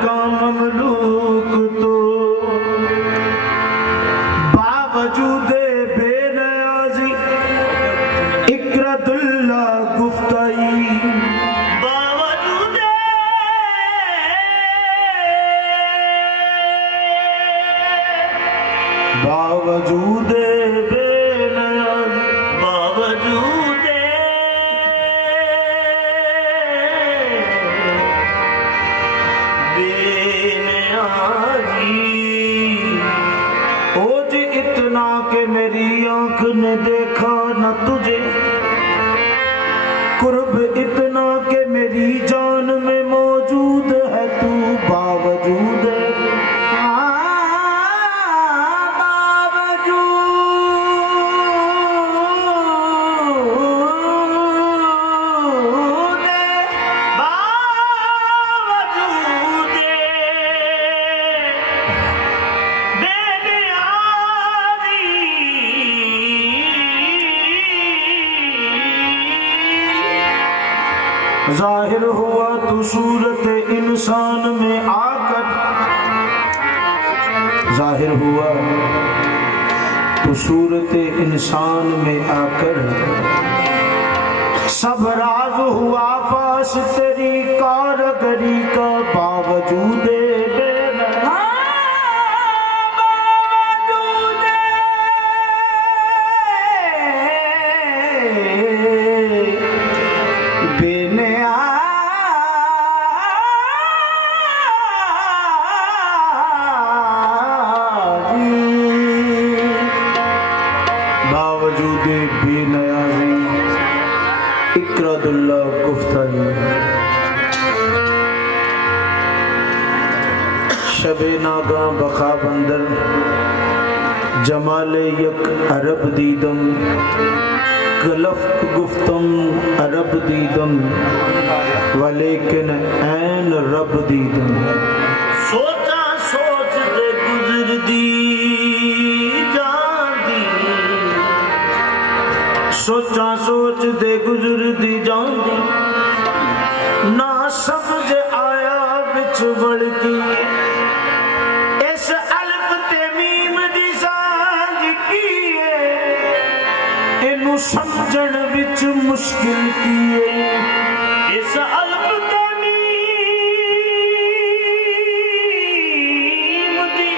का ममलूक तो बावजूद बेनियाजी इकरातुल्लाह गुफ्ताई बावजूद बेनियाजी बावजूद बेनियाजी ओ जी इतना के मेरी आंख ने देखा न तुझे, कुर्ब इतना के मेरी जान में मौजूद है तू बावजूद जाहिर हुआ तू सूरत इंसान में आकर, जाहिर हुआ तू सूरत इंसान में आकर, सब राज हुआ फाश तेरी कारीगरी का बावजूद बेनियाजी इकरातुल्लाह गुफ्ताई। शबे नागा बखा बंदर जमाले यक अरब दीदम, गलफ गुफ्तम अरब दीदम वलेकिन ऐन रब दीदम। सोचा सोच दे गुजर दी सोचा सोच दे गुजर दी जाऊंगी, ना समझ आया बिच बड़की इस अल्फ ते मीम दी सांझ की है, इनू समझण बिच मुश्किल की है। इस अल्फ ते मीम दी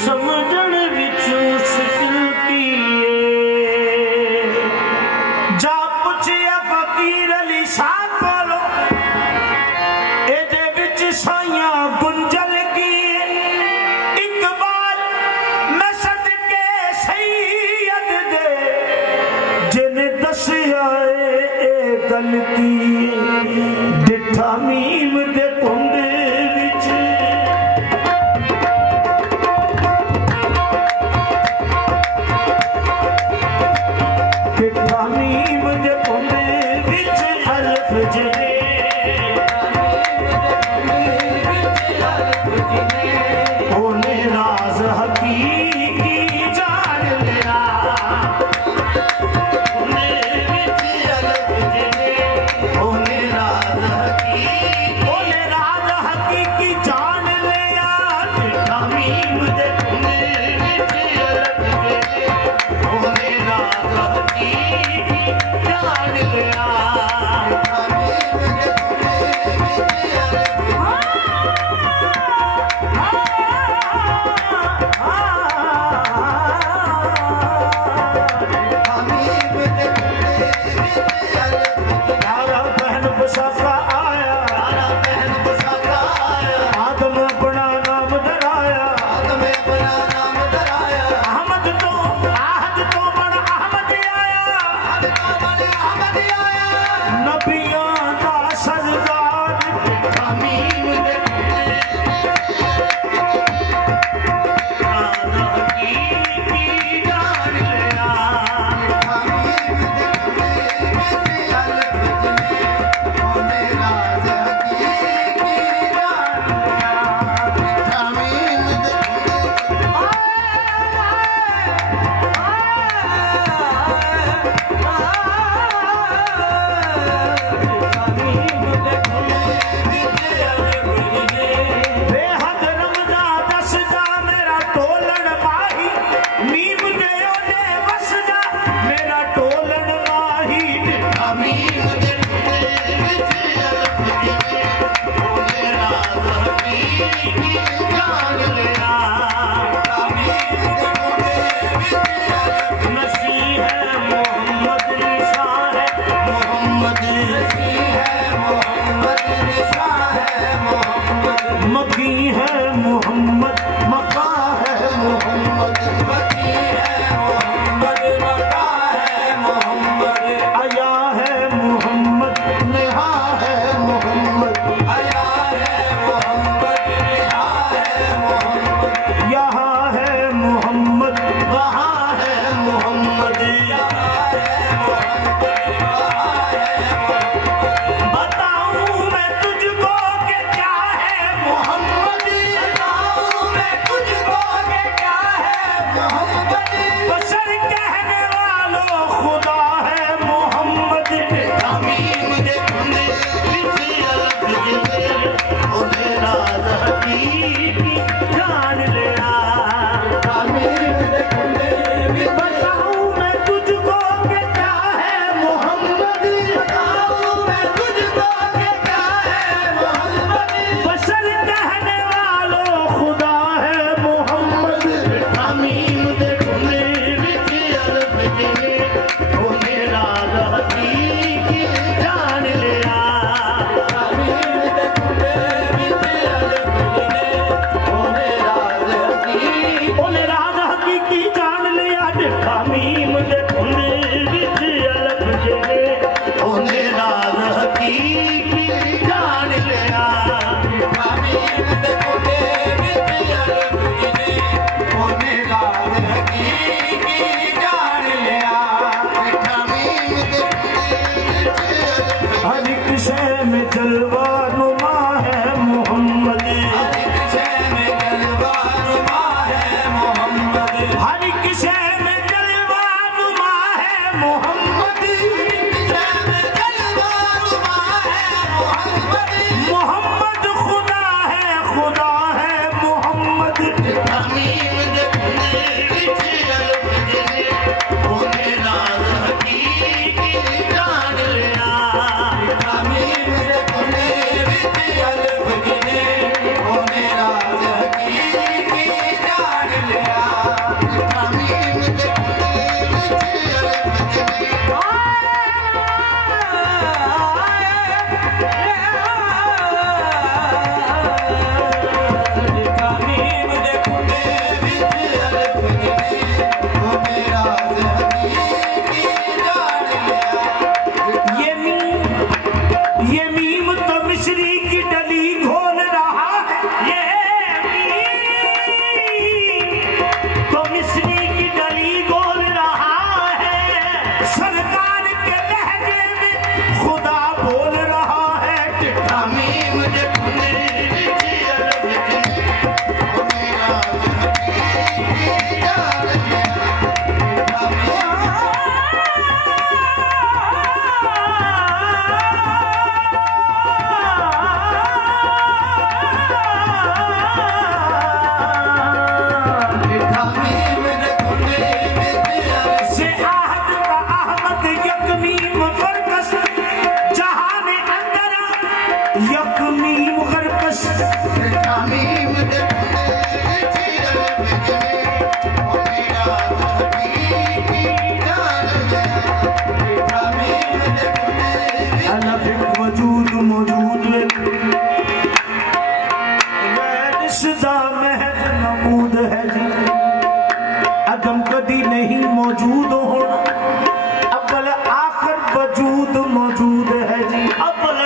समझण विच मुश्किल की जा पुछया फकीर अली शाह कोलो एदे विच साइयां गुंजल की इकबाल मैं सदके सैयद दे जिन दसिया ए गल की डिठा मीम दे कुंडे विच तमीम दे कुने विच अलग जने ओने राज हकीकी जान लिया तमीम दे कुने विच अलग जने ओने राज हकीकी जान लिया तमीम दे कुने विच अलग जने ये मीम तो मिश्री की डली घोल रहा है ये मीम तो मिश्री की डली घोल रहा है सरकार के लहजे में खुदा बोल रहा है तमीम दे कुने विच अलग जने ओने राज हकीकी जान लिया यकमीम गरकस तमीम दे कुने विच अलग जने ओने राज हकीकी जान लिया तमीम दे कुने अलग वजूद मौजूद वैरिशदा महज नमूद है जी अदम कदी नहीं मौजूद होना अव्वल आखिर वजूद मौजूद है जी अव्वल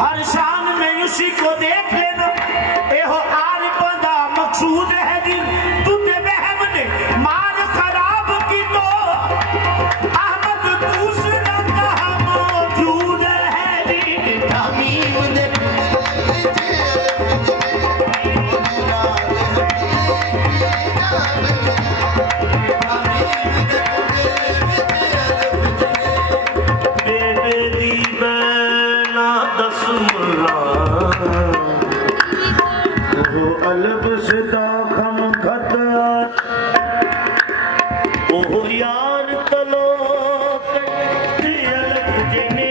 हर शान में उसी को देख लेना एहो आरिफ दा मकसूद है जी तुझे वहम ने मार खराब की तो अहमद दूसरा कहा मौजूद है जी तमीम दे अलग सदा खम खता ओह यार तलो अलग जने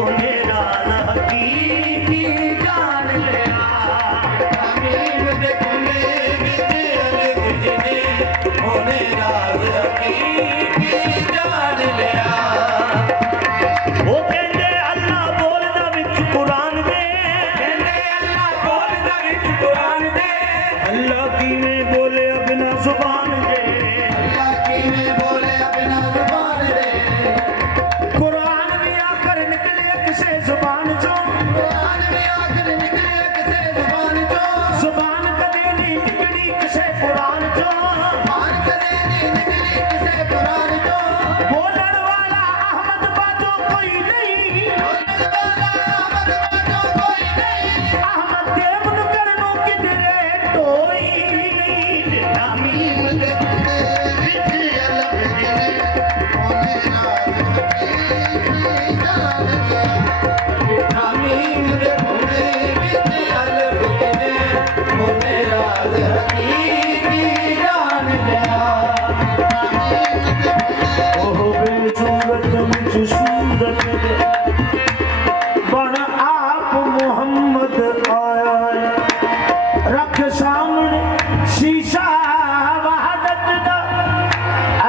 ओने राज हकीकी जान लिया तमीम दे कुने विच अलग जने ओने राज हकीकी जान लिया ओ कहंदे अल्लाह बोलदा विच कुरान दे कहंदे अल्लाह बोलदा विच कुरान दे अल्लाह की में बोले अपना जुबान दे अल्लाह की में बोले अपना जुबान दे कुरान में आकर निकले किसे जुबान चो कुरान में आकर निकले किसे जुबान चो जुबान कदे नहीं निकली किसे कुरान चो जुबान कदे नहीं निकली किसे कुरान चो बोलण वाला अहमद बाजो कोई नहीं बोलण वाला अहमद बाजो कोई नहीं अहमद के मुनकर नो किधरे टोई तमीम दे कुने विच अलग जने ओने राज हकीकी जान लिया तमीम दे कुने विच अलग जने ओने राज हकीकी जान लिया ओह बेसूरत विच सूरत दे बन आप मोहम्मद आया रख सामने शीशा वहदत दा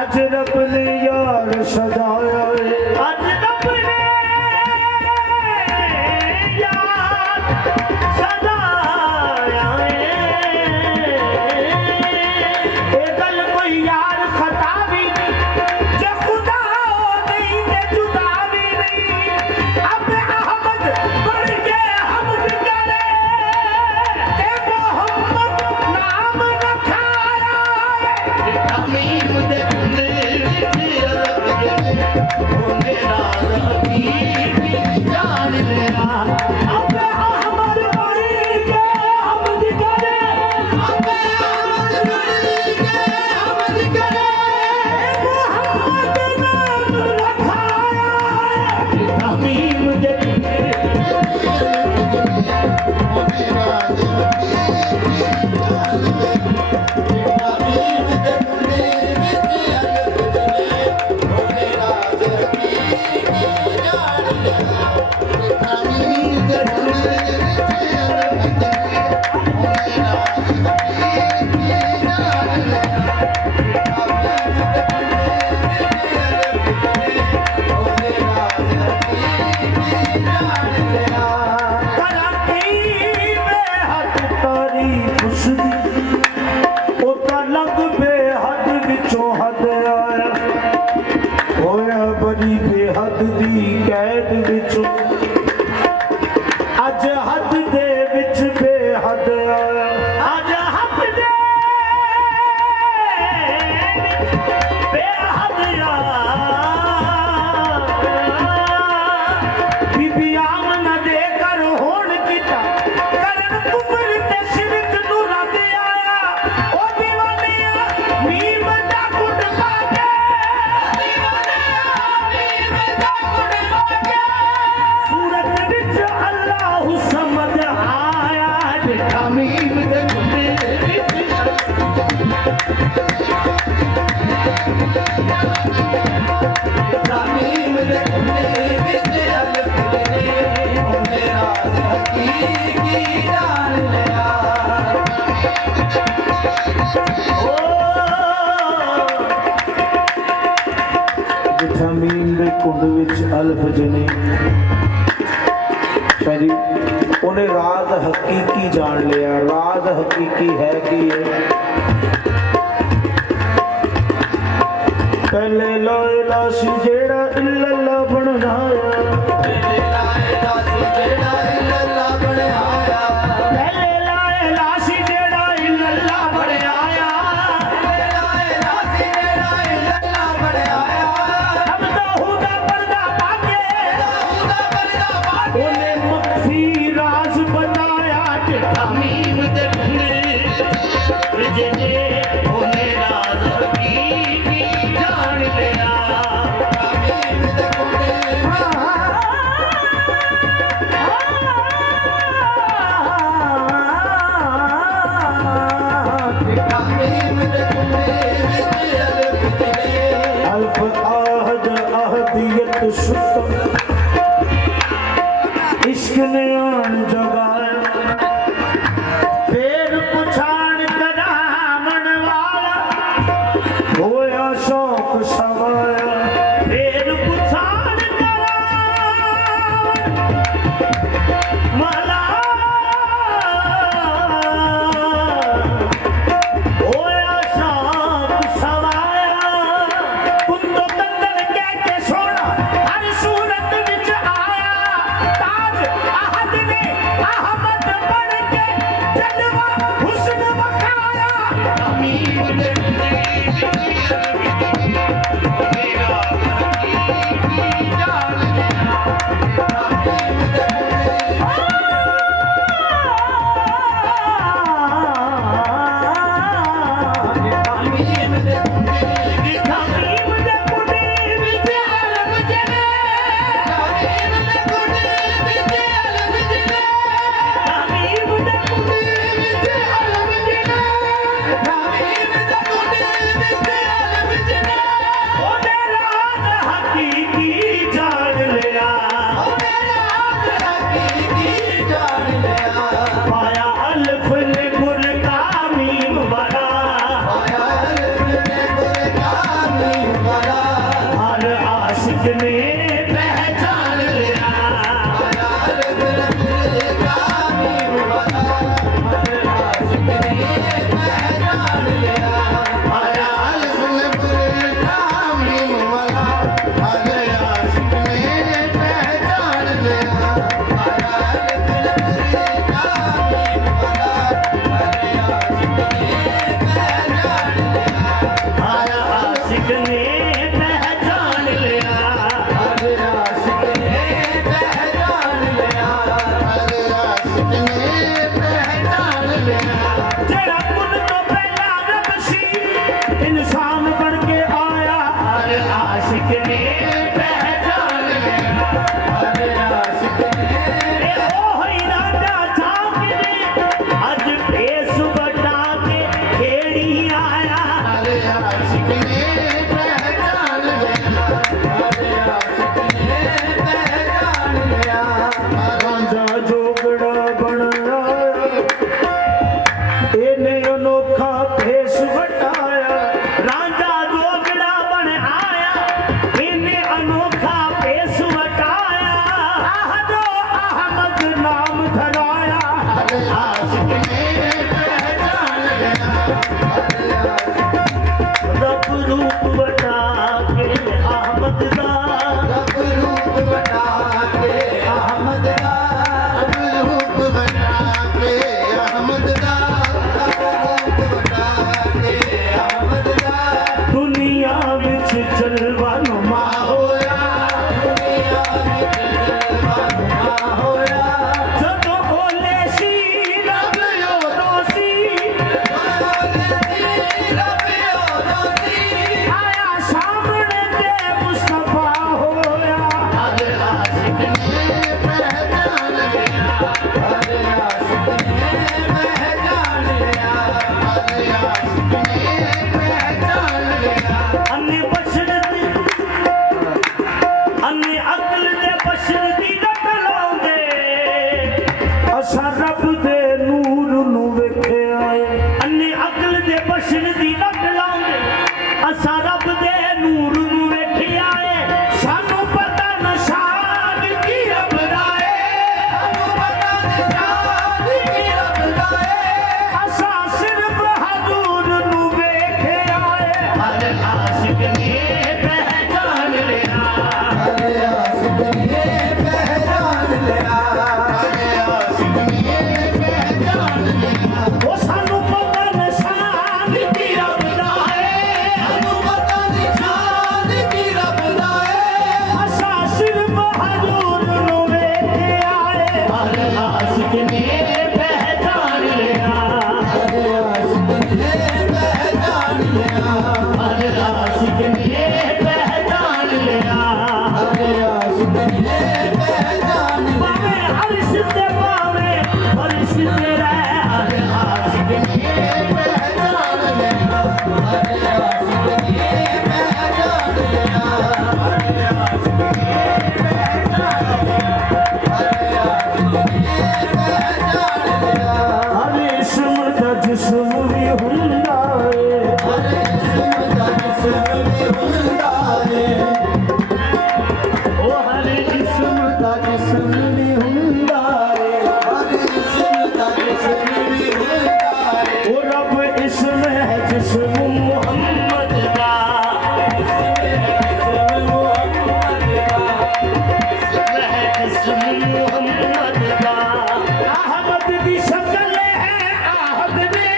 अजरब ने यार सजाया अजरब ने यार सजाया ए गल कोई यार खता भी नहीं जे खुदा नहीं ते जुदा भी नहीं अब अहमद बढ़ के हमद करे ते मोहम्मद नाम रखाया तमीम दे कुने विच अलग जने ओने राज हकीकी जान लिया अब अहमद बढ़ के हमद करे अब अहमद बढ़ के हमद करे मोहम्मद नाम होया बड़ी बेहद दी कैद विच अज हद दे विच बेहद आया अज हद दे बेहद बीबी आमना दे कर होण किता करन कुफर ते शिरक नू रद आया ओ दीवानिया मीम दा गुट पाके सूरत विच अल्लाह समझ आया दिखा मीम दे गुटे विच मीम दे गुटे विच अलग ने होने राज हकीकी जान लिया जमीन दे कुंड विच अल्फ जने शायद उन्हें राज हकीकी जान लिया राज हकीकी है कि पहले लोए लाशी जेड़ा इल्लल्लाह बनाया पहले लाए लासी जेड़ा इल्लल्लाह बनाया पहले लाए लाशी जेड़ा इल्लल्लाह बनाया पहले लाए लासी जेड़ा इल्लल्लाह बनाया अब तो हुदा पर्दा पाके दाऊदा पर्दा पाके उन्हें मख्फी राज बताया टिका मीम दे गुटे जिने होने राज हकीकी जान लिया मीम दे गुटे मीम दे गुटे विच अलग ने अल्फ आहद अहदियत शुत इश्क ने आन जगाया फिर पुछाण करामण वाला होया शौक सवाया फिर पुछाण करामण वाला होया शौक सवाया कुंदो कंदन कह के सोना हर सूरत विच आया ताज अहद ने अहमद बन के जलवा हुस्न बखाया मीम दे गुटे विच मेरा हकीकी जान लिया मीम दे मीम दे गुटे विच हकीम दे कुटी विच अलग जने मीम दे गुटे विच अलग जने हकीम दे कुटी विच अलग जने मीम दे गुटे विच अलग जने ओने राज हकीकी जान लिया होने राज हकीकी जान लिया पाया अल्फ ने गुर का मीम बड़ा आया अल्फ ने गुर का मीम बड़ा हर आशिक ने पहचान लिया आया अल्फ ने गुर का मीम बड़ा हर आशिक ने पहचान लिया आया अल्फ ने गुर का मीम बड़ा हर आशिक ने पहचान लिया आया अल्फ ने गुर का मीम बड़ा हर आशिक ने पहचान लिया आया आशिक ने पहचान लिया हर आशिक ने पहचान लिया हर आशिक ने पहचान लिया तेरा कुल तो पहला रब सी इंसान बन के आया हर आशिक ने पहचान लिया हर आशिक ने ए ओ इरादा था कि अज भेस बटा के खेड़ी आया हर आशिक ने पहचान लिया हर आशिक ने पहचान लिया रांझा जोगड़ा बन आया इन्हें अनोखा भेस बटाया रांझा जोगड़ा बन आया इन्हें अनोखा अहमद दा रब रूप बना के अहमद दा रब रूप बना के अहमद दा रब रूप बना के अहमद दा दुनिया विच जलवा नुमा होया दुनिया विच जलवा नुमा होया जदों बोले सी रब उदों सी आया सामने ते मुस्तफा होया हर आशिक ने पहचान लिया हर आशिक ने पहचान लिया हर आशिक ने पहचान लिया अन्य बशर दी अन्य अकल दे बशर दी रट लाउंदे असा रब दे नूर नू वेखे आए अन्य अकल दे बशर दी रट लाउंदे असा रब दे नूर नू वेखे आए सानू पता निशान की रब दा है सानू पता निशान की रब दा है असा सिर्फ हजूर नू वेखे आए हर आशिक ने पहचान लिया हर आशिक ने पहचान लिया हर आशिक ने पहचान लिया ओ सानू पता निशान की रब दा है सानू पता निशान की रब दा है असा सिर्फ हजूर नू वेखे आए हर आशिक ने पहचान लिया हर आशिक ने पहचान लिया हर आशिक ने पहचान लिया हर आशिक ने पहचान लिया पावे अर्श ते पावे फर्श ते रह हर आशिक ने पहचान लिया हर आशिक ने पहचान लिया हर आशिक ने पहचान लिया हर आशिक ने पहचान लिया हर इस्म दा जिस्म भी हुंदा है हर जिस्म दा जिस्म भी हुंदा है ओ हर इस्म दा जिस्म भी हुंदा है हर जिस्म दा जिस्म भी हुंदा है ओ रब इस्म है जिस्म मुहम्मद दा है जिस्म मुहम्मद दा अहमद दी शक्ल है आहद ने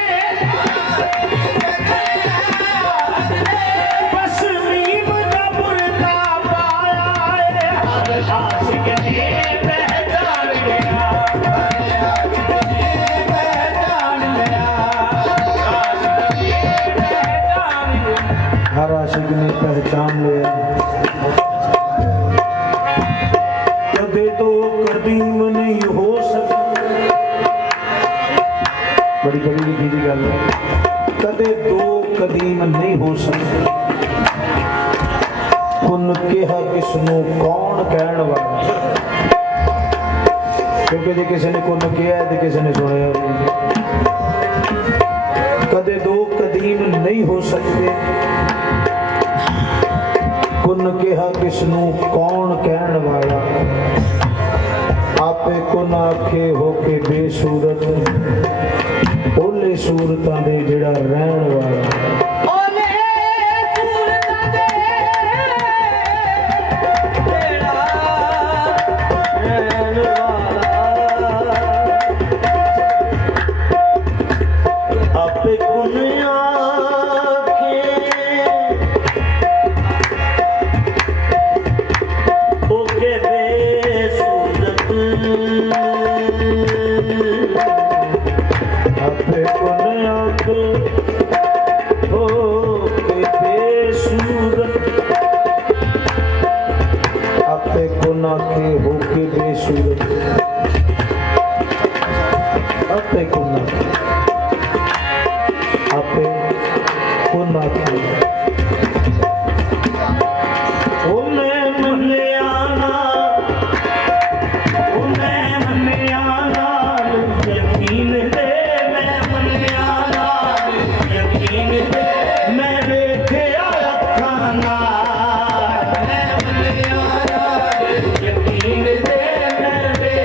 बस मीम दा बुरदा पाया है हर आशिक ने पहचान लिया हर आशिक ने पहचान लिया हर आशिक ने पहचान लिया कदे तो कदीम नहीं हो सकते बड़ी बड़ी लिखी दी गल है कदे दो कदीम नहीं हो सकते कुन कहा किसनों कौन कहण वाला क्योंकि जे किसी ने कुन किया है तो किसी ने सुनिया नहीं कदे दो कदीम नहीं हो सकते कुन कहा किसनों कौन कहण वाला आपे कुन आखे होके बेसूरत ओले सूरतां दे जेड़ा रहण वाला आपे कुन आखे ओके बेसूरत आपे कुन आखे होके बेसूरत आपे कुन आखे होके बेसूरत आपे कुन आखे आपे कुन आखे ओ मैं मन्याना ओ मैं मन्याना यकीन दे मैं मन्याना यकीन दे मैं वेखिया अखां नाल मैं मन्याना यकीन दे मैं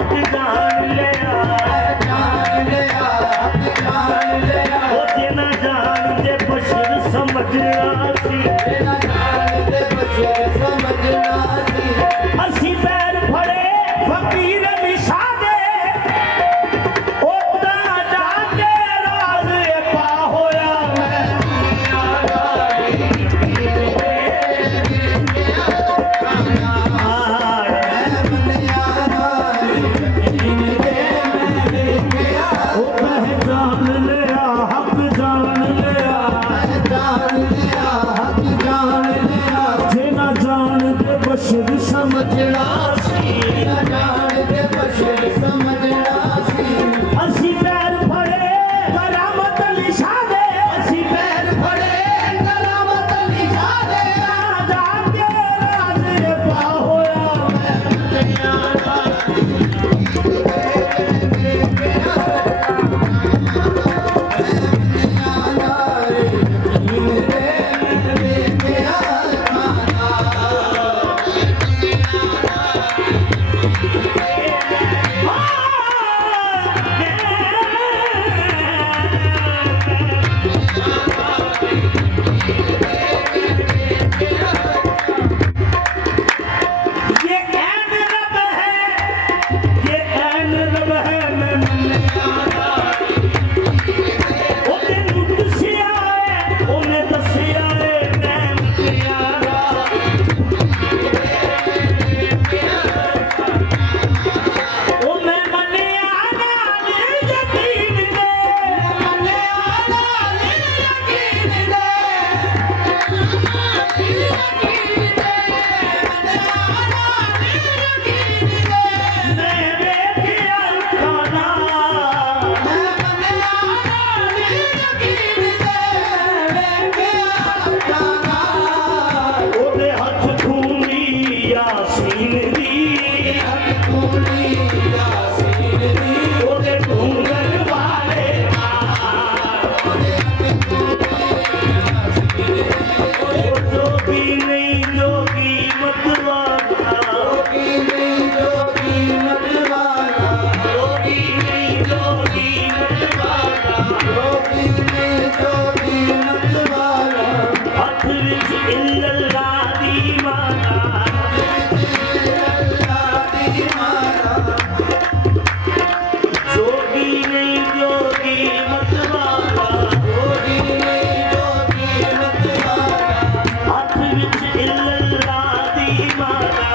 हक जान लिया जान लिया हक जान लिया ओ जिना जान दे बशर समझना सी बिना जान दे बशर समझना सी असी पैर फड़े फकीर निशा दे ओता जाके राज पा होया ओ पहचान लिया हक जान लिया जिना जान दे बशर समझना सी असी पैर फड़े करामत लिशा दे असी पैर फड़े करामत लिशा दे राजा के राज पा होया ये ऐन रब है ये ऐन रब है मैं ओते मुदसिया है ओने दसिया है मैं प्यारा ओ मैं मनिया नाल यकीन दे मनिया नाल यकीन दे मैं देखिया खाना ओदे हथ खूनी यासीन दी ओदे ढूंढन वाले जोगी नहीं जोगी मतवाला जोगी नहीं जोगी मतवाला हथ विच इल्लल्लाह दी माला जोगी नहीं जोगी मतवाला हथ विच इल्लल्लाह दी माला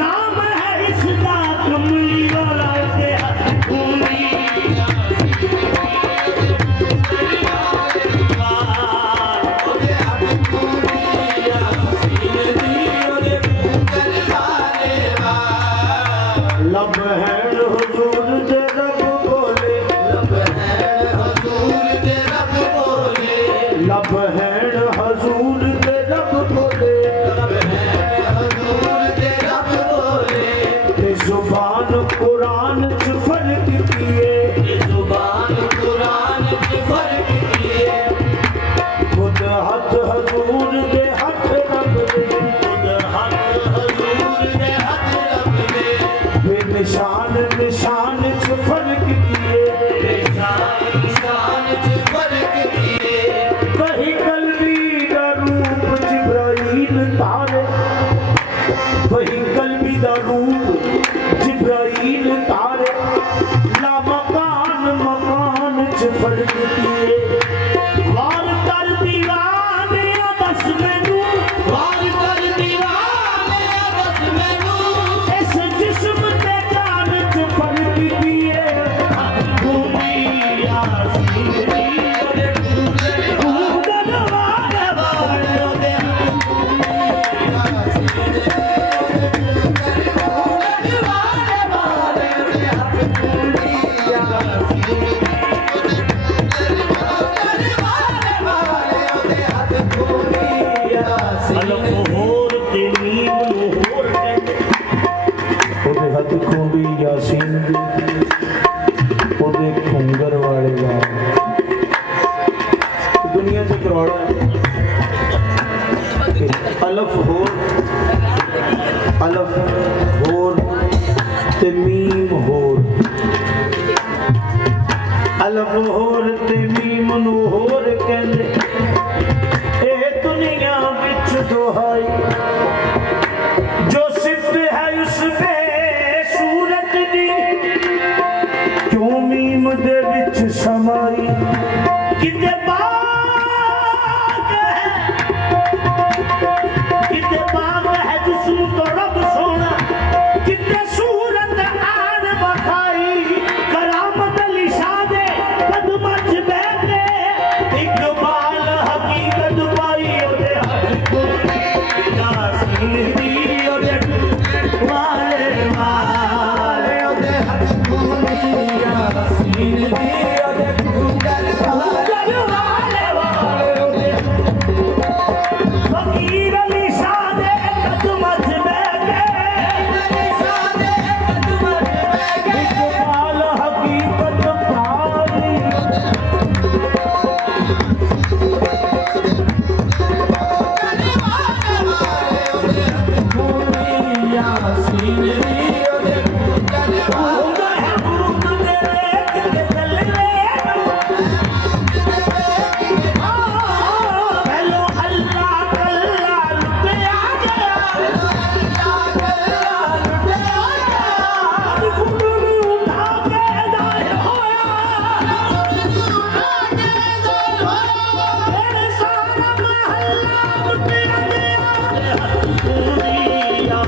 नाम है इसका कमली वाला ते हथ खूनी लब हैन हुजूर दे रब बोले लब हैन हुजूर दे रब बोले ते जुबान कुरान च फर्क किए खुद हथ हजूर दे हथ रब दे निशान निशान च फर्क किए कहीं कलबी दा रूप जिब्राइल तारे वही कलबी दा रूप जिब्राइल तारे ला मकान मकान च फर्क किए वार कर दीवाने बस मैनू इस जिस्म ते जान च फर्क किए भूमि यासीन दी ढूंढन वाले वाले अलफ होर ते नीम नूं होर कहंदे ਉਹਦੇ ਹੱਥ ਖੂੰਬੀ ਯਾਸੀਨ ਦੀ ਉਹਦੇ ਖੁੰਗਰ ਵਾਲੇ ਵਾਲ ਦੁਨੀਆ 'ਚ ਕਰੋੜਾ ਹੈ ਅਲਫ ਹੋਰ अलफ होर ते मीम होर अलफ होर ते मीम नू होर कहंदे ए दुनिया विच दुहाई जो सिफ्त है उस पे सूरत दी क्यों मीम दे विच समाई किते बाग है जिसनू तो रब सोना किते सूरत आन बखाई करामत अली शाह दे कदम च बैठे इकबाल हकीकत पाई ओदे हथ यासीन दी ओदे वाले वाले ओदे हथ यासीन दी ओदे वाले वाले ओदे फकीर अली शाह दे कदम च बैठे इकबाल हकीकत पाई यासीन दी ओदे हुंदा है बुरुद दे किते चले पहलो अल्लाह कल्ला लुटे आ गया गुडनू उठा के दाए होया मेरे सारा महल्ला लुटे आ गया दुनिया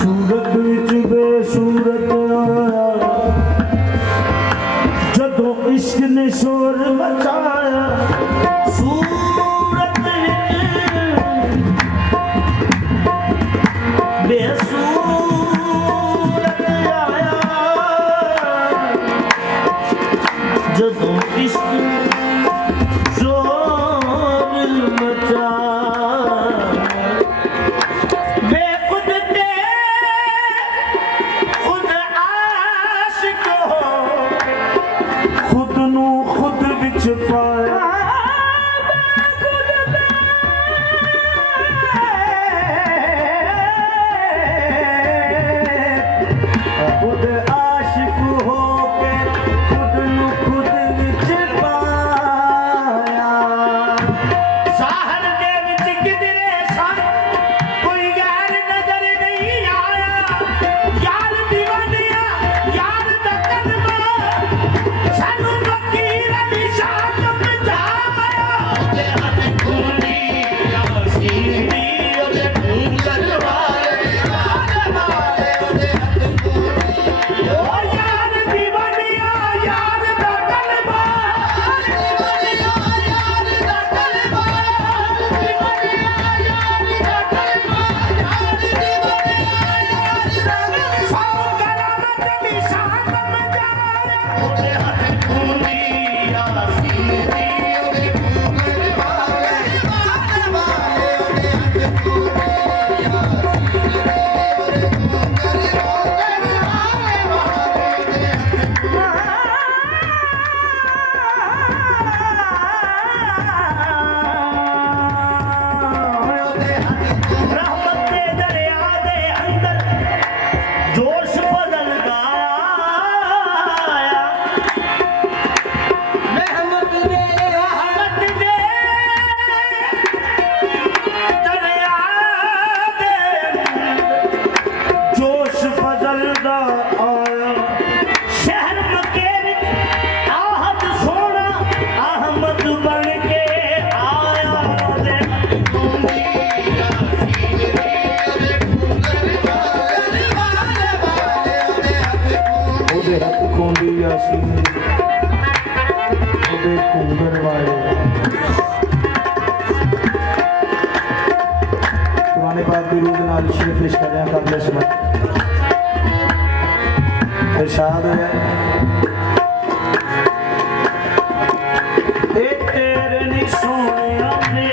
सूरत विच बेसूरत आया जदों इश्क ने शोर मचाया सूरत विच बेसूरत आया जदों इश्क शोर मचाया बेखुद ते खुद आशिक हो खुद नू खुद विच पाया खुद आशिक हो के खुद नू खुद विच पाया साहर दे विच किधरे सन कोई गैर नजर नहीं आया यार दीवानिया यार दा कलमा सानू फकीर अली शाह समझाया ते हथ खूनी यासीन दी ओदे खूंगल वाले ओदे हथ खूनी ओ यार दीवानिया यार दा कलमा दीवानिया यार दा कलमा दीवानिया यार दा कलमा यार दीवानिया यार दा कलमा करामत अली शाह समझाया ओदे हथ खूनी यासीन दी ओदे खूंगल वाले ओदे हथ खूनी यासीन दी ओदे खूंगल रहमत दे दरिया दे अंदर जोश बदल गाया रहमत दे दरिया दे जोश बदलदा आया शहर मक्के विच आहद सोना अहमद बन के आया ओदे ਉਹਦੇ ਹੱਥ ਖੂੰਡੀ ਯਾਸੀਨ ਉਹਦੇ ਘੂੰਗਰ ਵਾਲੇ ਕੁਰਾਨ ਪਾਕ ਦੀ ਰੂਹ ਦੇ ਨਾਲ ਸ਼ੇਰ ਪੇਸ਼ ਕਰ ਰਿਹਾ ਕਾਬਲੇ ਸਮਝ इरशाद है ए तेरे नी सोनिया ने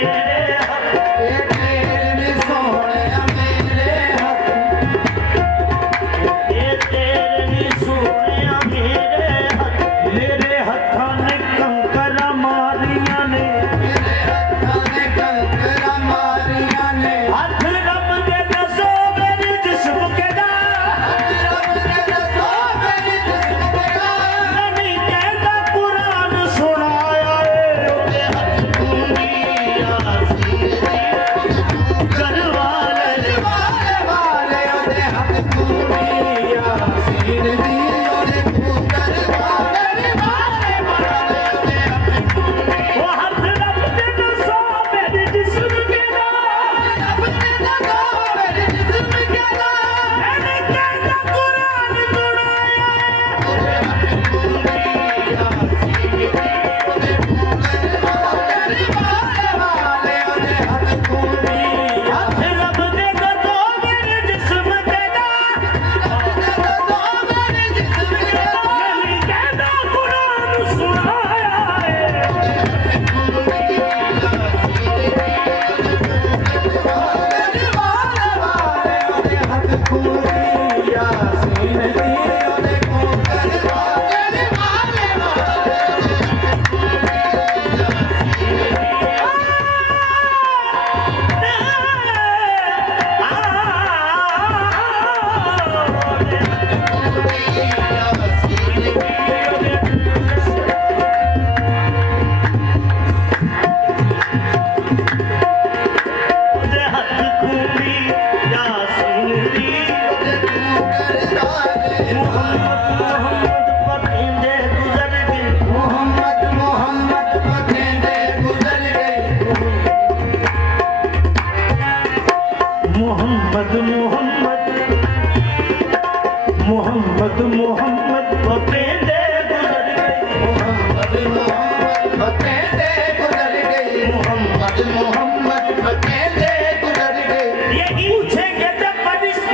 कहते गुजर गई। ये पूछेंगे जब फरिश्त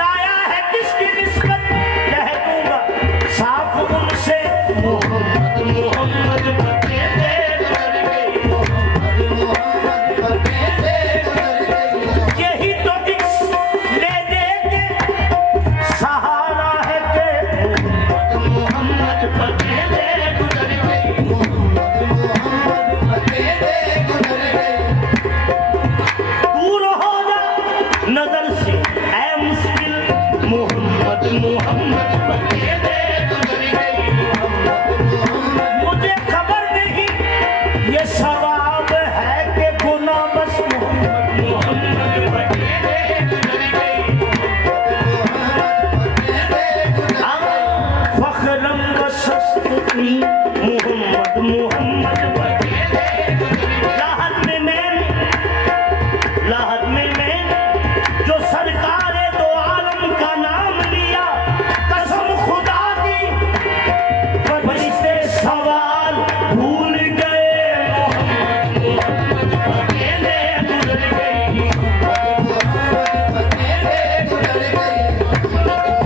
लाया है किसकी निस्बत, कह दूंगा साफ उनसे मोहम्मद मोहम्मद कहते गुजर गई। मोहम्मद मोहम्मद कहते गुजर गई। यही तो इक्स ले दे के सहारा है के मोहम्मद कहते गुजर गई। मोहम्मद मोहम्मद कहते गुजर गई। दूर हो जा नजर से ऐ मुश्किल मोहम्मद मोहम्मद कहते गुजर गई। मोहम्मद मोहम्मद मुझे खबर नहीं ये सवाब है कि गुनाह, बस मोहम्मद मोहम्मद कहते गुजर गई। मोहम्मद कहते गुजर गई। फखरम व सस्तुती मोहम्मद मोहम्मद लाहत में मैंने जो सरकार दो आलम का नाम लिया, कसम खुदा की फरिश्ते सवाल भूल गए। मोहम्मद कहते गुजर गई। मोहम्मद कहते गुजर गई।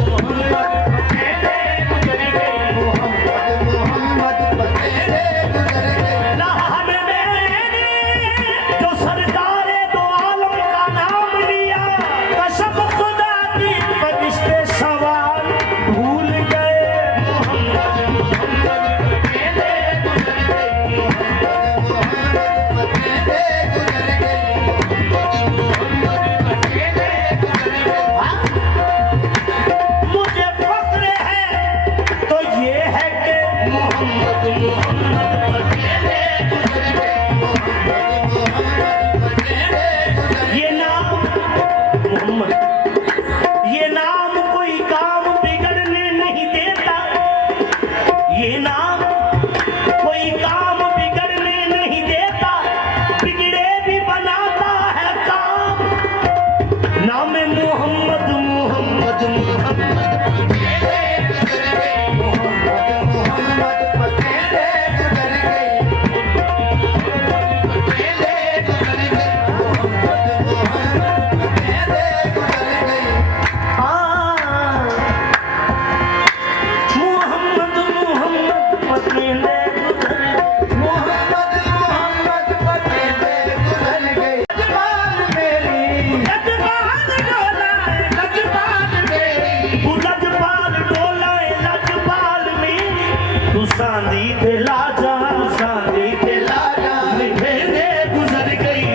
मोहम्मद कहते गुजर गई। मोहम्मद मोहम्मद कहते गुजर गई। लाहत में मैंने जो सरकार दो आलम का नाम लिया, कसम खुदा की फरिश्ते सवाल भूल गए। मोहम्मद मोहम्मद कहते गुजर गई। मोहम्मद मोहम्मद कहते गुजर गई। मोहम्मद कहते गुजर गई। मुझे फक्र है तो ये है कि मोहम्मद मोहम्मद कहते गुजर गई। मोहम्मद मोहम्मद कहते गुजर गई। ये नाम मोहम्मद, ये नाम कोई काम बिगड़ने नहीं देता, ये नाम कोई काम बिगड़ने नहीं देता, बिगड़े भी बनाता है काम। नाम मोहम्मद मोहम्मद मोहम्मद कहते गुजर गई। मोहम्मद मोहम्मद कहते गुजर गई। कहते गुजर गई। मोहम्मद मोहम्मद कहते गुजर गई। मोहम्मद मोहम्मद पतेले गुजर गए। मोहम्मद मोहम्मद कहते गुजर गई। जबान मेरी लजपाल डोलाए लजपाल मेरी तू लजपाल डोलाए लजपाल मेरी, तू सांदी पे लाजा सांदी पे लाजा निभेले गुजर गई।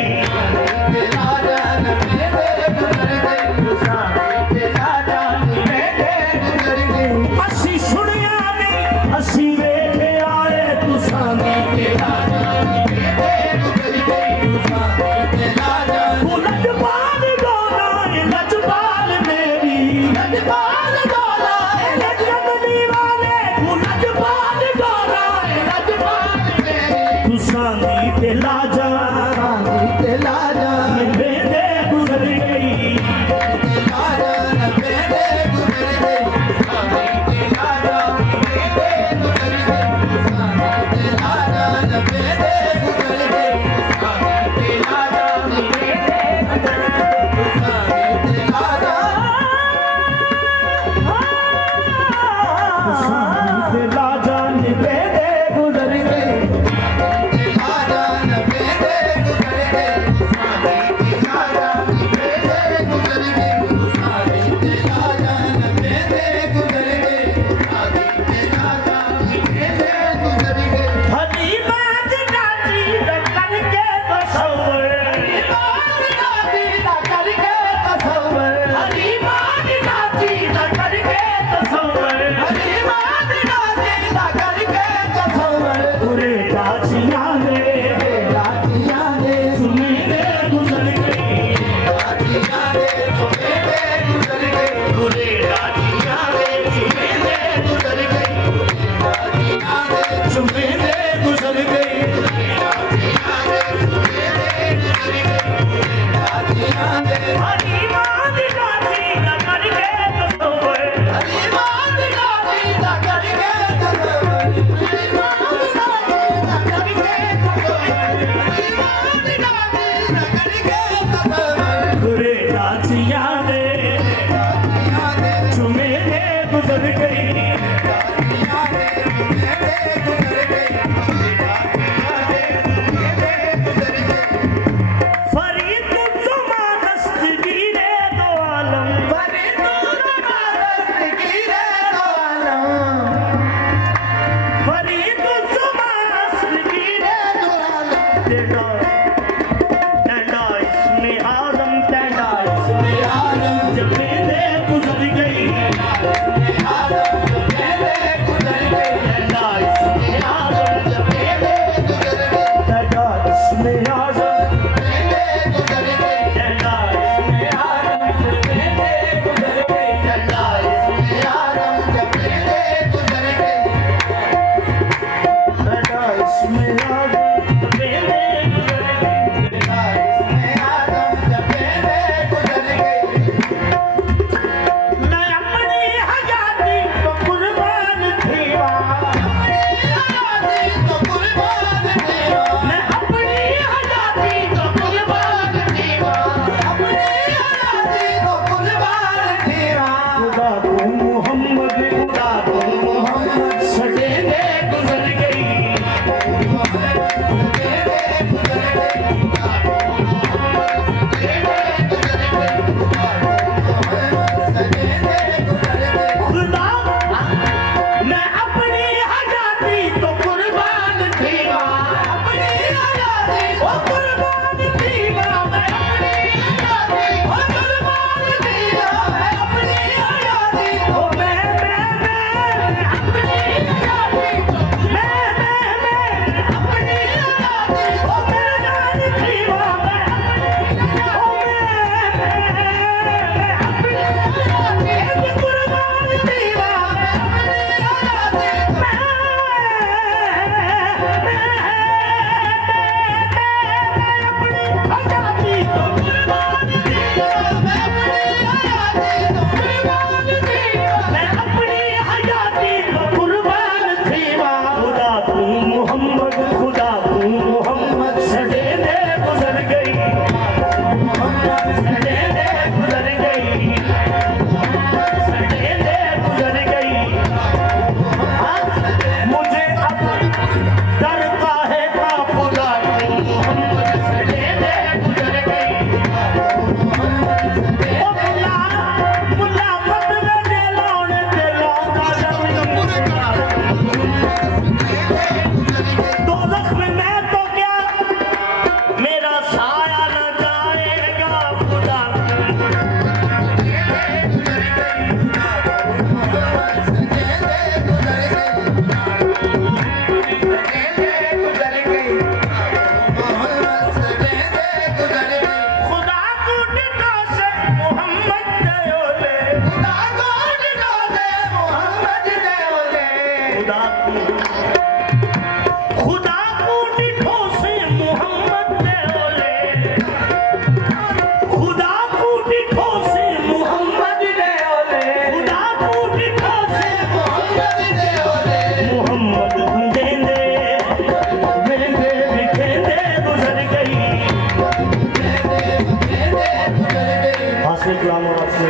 से कलाम और आपसे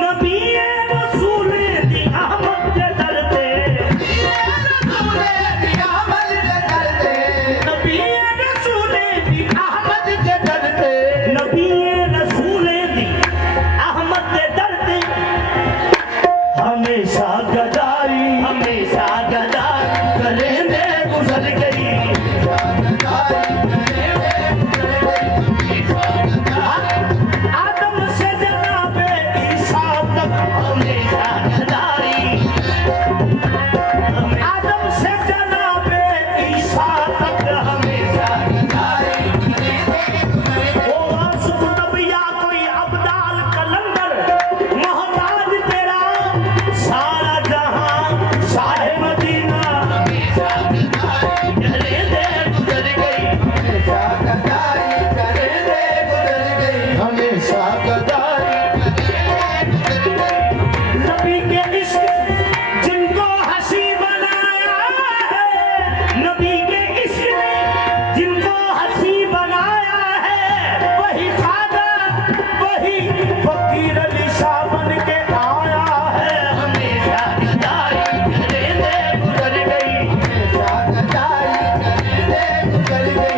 नबी रसूल दी अहमद के दरते नबी रसूल दी अहमद के दरते नबी रसूल दी अहमद के दरते हमेशा गदारी करेंदे गुजर गई आदम से जनाबे ईसा तक हमेशा गदारी आदम से जनाबे ईसा तक हमेशा ओ वंश कुतुबिया कोई अब्दाल कलंदर मोहताज तेरा सारा जहां शाहे मदीना करेंदे गुजर गई हमेशा गदारी नबी के इश्क जिनको हंसी बनाया है नबी के इश्क ने जिनको हंसी बनाया है वही खादा वही फकीर अली शाह बन के आया है हमेशा गदारी करेंदे गुजर गई हमेशा गदारी गुजर गई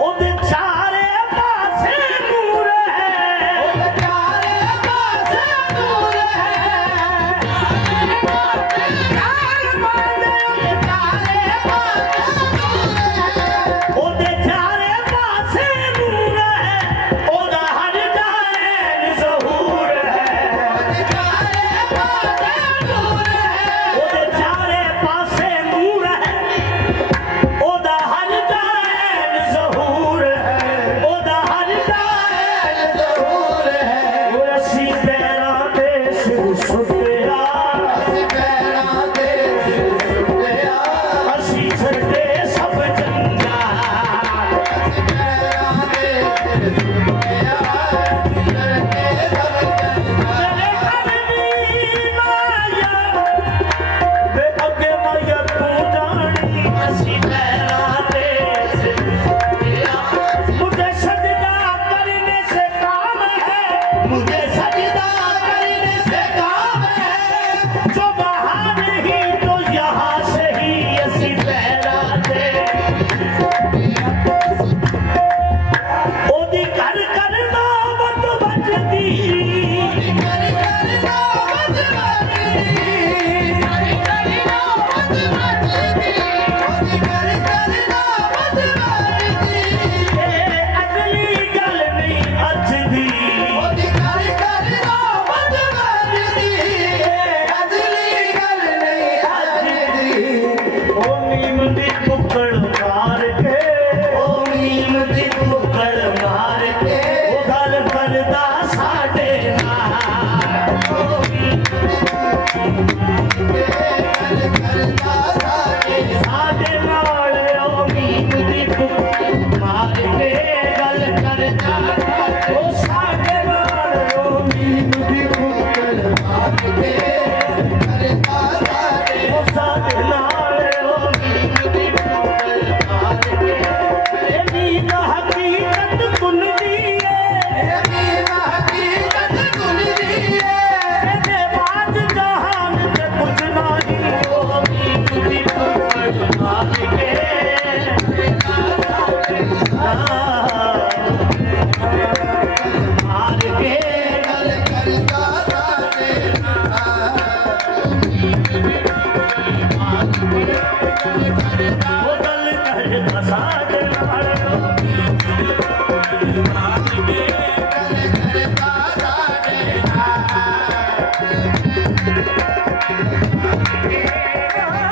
ਉਹਦੇ ਚਾਰੇ ਪਾਸੇ ਨੂਰ ਹੈ ਉਹਦੇ ਚਾਰੇ ਪਾਸੇ ਨੂਰ ਹੈ ਉਹਦਾ ਹਰ ਜਾਣੇ ਜ਼ਹੂਰ ਹੈ ਉਹਦੇ ਚਾਰੇ ਪਾਸੇ ਨੂਰ ਹੈ ਉਹਦਾ ਹਰ ਜਾਣੇ ਜ਼ਹੂਰ ਹੈ ਉਹਦਾ ਹਰ ਜਾਣੇ ਜ਼ਹੂਰ ਹੈ ਉਹ ਅਸੀਂ ਪੈਰਾਂ ਦੇ ਸਿਰ ਸੁੱਟਿਆ ਅਸੀਂ ਛੱਡੇ ਸਭ ਜੰਗਾਂ ਤੇਰੇ ਕਲਮੀ ਮਾਇਆ ਵੇ ਅੱਗੇ ਮਾਇਆ ਤੂੰ ਜਾਣੀ ਅਸੀਂ ਪੈਰਾਂ ਦੇ ਸਿਰ ਸੁੱਟਿਆ ਮੁਝੇ ਸਜਦਾ ਕਰਨੇ ਸੇ ਕਾਮ ਹੈ मुझे सजदा करने से काम है जो वहाँ नहीं तो यहाँ से ही असी पैरा दे ओदी कर कर नौबत बजदी अगली गल नहीं अजदी ओ नीम दी पुक्कड़ मार के ओ गल करदा साडे नाल साडे नाल ओ नीम दी पुक्कड़ मार के गल करदा ओ साडे नाल ओ नीम दी पुक्कड़ मार के ओ साडे नाल ओ नीम दी पुक्कड़ मार के ए नींद हकीकत कुन दी एदे बाद जहान ते कुछ नहीं ओ नीम दी पुक्कड़ मार के मार के ओ गल करदा साडे नाल Thank you.